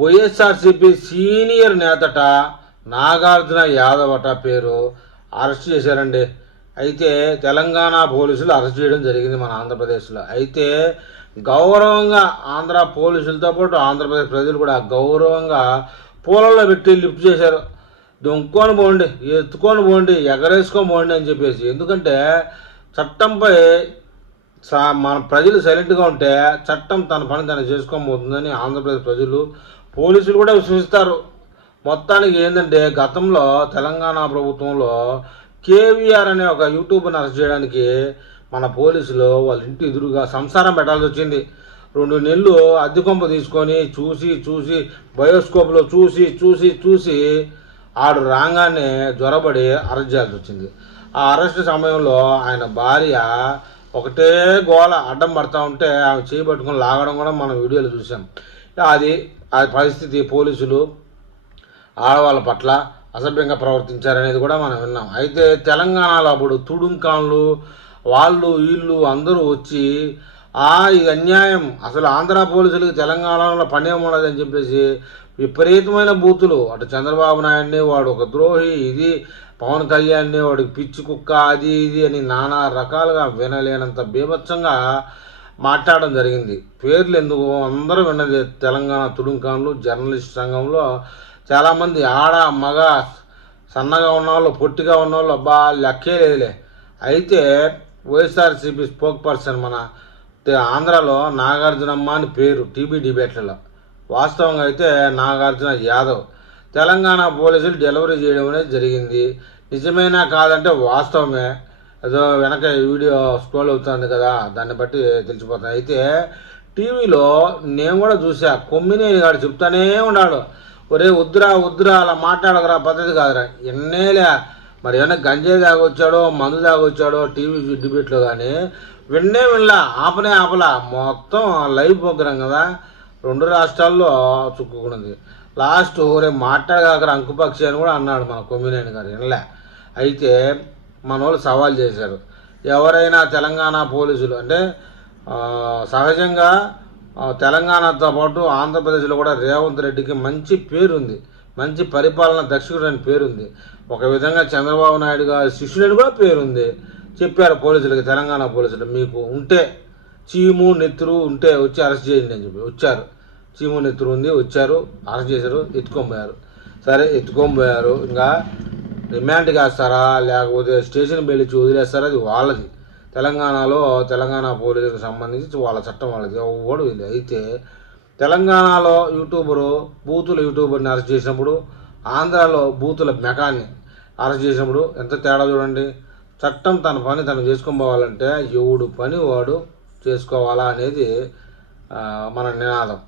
YSRCP senior నేతట Nagarjuna Yadav అట పేరు arrest చేశారండి. అయితే తెలంగాణ పోలీసులు అరెస్ట్ చేయడం జరిగింది మన ఆంధ్రప్రదేశ్లో. అయితే గౌరవంగా ఆంధ్ర పోలీసులతో పాటు ఆంధ్రప్రదేశ్ ప్రజలు కూడా గౌరవంగా పూలల్లో పెట్టి లిఫ్ట్ చేశారు. దొంకొని పోండి, ఎత్తుకొని పోండి, ఎగరేసుకొని పోండి అని చెప్పేసి. ఎందుకంటే చట్టంపై మన ప్రజలు సైలెంట్గా ఉంటే చట్టం తన పని తను చేసుకోబోతుందని ఆంధ్రప్రదేశ్ ప్రజలు పోలీసులు కూడా విశ్వసిస్తారు. మొత్తానికి ఏంటంటే గతంలో తెలంగాణ ప్రభుత్వంలో కేవీఆర్ అనే ఒక యూట్యూబర్ని అరెస్ట్ చేయడానికి మన పోలీసులు వాళ్ళ ఇంటి ఎదురుగా సంసారం పెట్టాల్సి వచ్చింది. 2 నెలలు అద్దె కొంప తీసుకొని చూసి బయోస్కోప్లో చూసి ఆడు రాగానే జ్వరబడి అరెస్ట్ చేయాల్సి వచ్చింది. ఆ అరెస్ట్ సమయంలో ఆయన భార్య ఒకటే గోల అడ్డం పడతా ఉంటే ఆమె చేయబట్టుకుని లాగడం కూడా మనం వీడియోలో చూసాం. అది పరిస్థితి. పోలీసులు ఆడవాళ్ళ పట్ల అసభ్యంగా ప్రవర్తించారనేది కూడా మనం విన్నాం. అయితే తెలంగాణలో అప్పుడు తుడుంకాన్లు వాళ్ళు వీళ్ళు అందరూ వచ్చి ఇది అన్యాయం, అసలు ఆంధ్ర పోలీసులకి తెలంగాణలో పనే ఉండదని చెప్పేసి విపరీతమైన బూతులు, అటు చంద్రబాబు నాయుడిని వాడు ఒక ద్రోహి, ఇది పవన్ కళ్యాణ్ని వాడికి పిచ్చి కుక్క, అది ఇది అని నానా రకాలుగా వినలేనంత బీభత్సంగా మాట్లాడడం జరిగింది. పేర్లు ఎందుకు అందరూ విన్నది. తెలంగాణ తుడుంకాన్లు జర్నలిస్ట్ సంఘంలో చాలామంది ఆడ మగ సన్నగా ఉన్నవాళ్ళు పొట్టిగా ఉన్నవాళ్ళు అబ్బా లెక్కే లేదులే. అయితే వైఎస్ఆర్సీపీ స్పోక్ పర్సన్ మన ఆంధ్రాలో నాగార్జునమ్మ అని పేరు టీవీ డిబేట్లలో. వాస్తవంగా అయితే నాగార్జున యాదవ్. తెలంగాణ పోలీసులు డెలివరీ చేయడం అనేది జరిగింది. నిజమేనా కాదంటే వాస్తవమే. ఏదో వెనక వీడియో స్క్రోల్ అవుతుంది కదా, దాన్ని బట్టి తెలిసిపోతుంది. అయితే టీవీలో నేను కూడా చూసా, కొమ్మినేని గాడు చెప్తానే ఉన్నాడు, ఒరే వద్దురా అలా మాట్లాడకరా, పద్ధతి కాదురా. ఎన్నేలే మరి ఏమైనా గంజాయి దాగొచ్చాడో మందు దాగొచ్చాడో టీవీ డిబేట్లో కానీ వినలా, ఆపలా. మొత్తం లైవ్ ప్రోగ్రాం కదా, 2 రాష్ట్రాల్లో చుక్కుకున్నది. లాస్ట్ ఒరే మాట్లాడగాకరా అంకుపక్షి అని కూడా అన్నాడు మన కొమ్మినేని గారు, వినలే. అయితే మన వాళ్ళు సవాల్ చేశారు, ఎవరైనా తెలంగాణ పోలీసులు అంటే సహజంగా తెలంగాణతో పాటు ఆంధ్రప్రదేశ్లో కూడా రేవంత్ రెడ్డికి మంచి పేరుంది, మంచి పరిపాలన దక్షుడు అని పేరుంది. ఒక విధంగా చంద్రబాబు నాయుడు గారి శిష్యులని కూడా పేరుంది. చెప్పారు పోలీసులకి, తెలంగాణ పోలీసులు మీకు ఉంటే చీము నెత్తురు ఉంటే వచ్చి అరెస్ట్ చేయండి అని చెప్పి వచ్చారు. చీము నెత్తురు ఉంది, వచ్చారు, అరెస్ట్ చేశారు, ఎత్తుకొని పోయారు. ఇంకా రిమాండ్కి వేస్తారా లేకపోతే స్టేషన్ బెయిల్ వదిలేస్తారా, అది వాళ్ళది. తెలంగాణలో తెలంగాణ పోలీసులకు సంబంధించి వాళ్ళ చట్టం వాళ్ళది, ఎవడు ఇది. అయితే తెలంగాణలో బూతుల యూట్యూబర్ని అరెస్ట్ చేసినప్పుడు, ఆంధ్రాలో బూతుల మెకాన్ని అరెస్ట్ చేసినప్పుడు ఎంత తేడా చూడండి. చట్టం తన పని తను చేసుకోవాలంటే ఎవడు పని వాడు చేసుకోవాలా అనేది మన నినాదం.